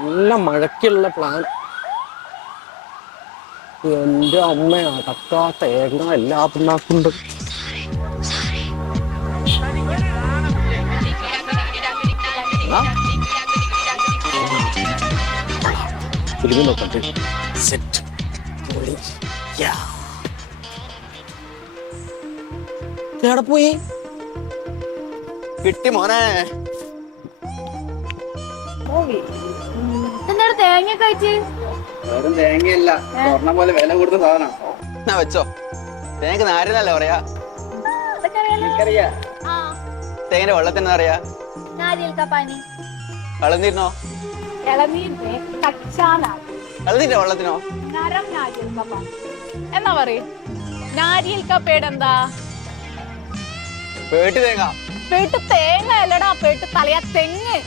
നല്ല മഴയ്ക്കുള്ള പ്ലാൻ. എന്റെ അമ്മ അടക്ക തേങ്ങ എല്ലാ പിണ്ണാക്കുണ്ട്. ഫിലിം നോക്കട്ടെ. സെറ്റ് എവിടെ പോയി? കിട്ടി മോനെ. എന്താണ് തേങ്ങ കഴിച്ച്? വെറും തേങ്ങയല്ല, സ്വർണം പോലെ വില കൊടുത്ത സാധനം. എന്നാ വെച്ചോ. തേങ്ങ നാരനല്ലേ പറയാ? തേങ്ങന്റെ വെള്ളത്തിന് അറിയാ? ഇളനീരിനോ? ഇളനീരിന്റെ വെള്ളത്തിനോ? എന്നാ പറയും നാരിയൽ കപ്പയുടെ എന്താ? പേട്ട് തേങ്ങ. പേട്ട് തേങ്ങ അല്ലടാ, പേട്ട് തലയാ തെങ്ങ്.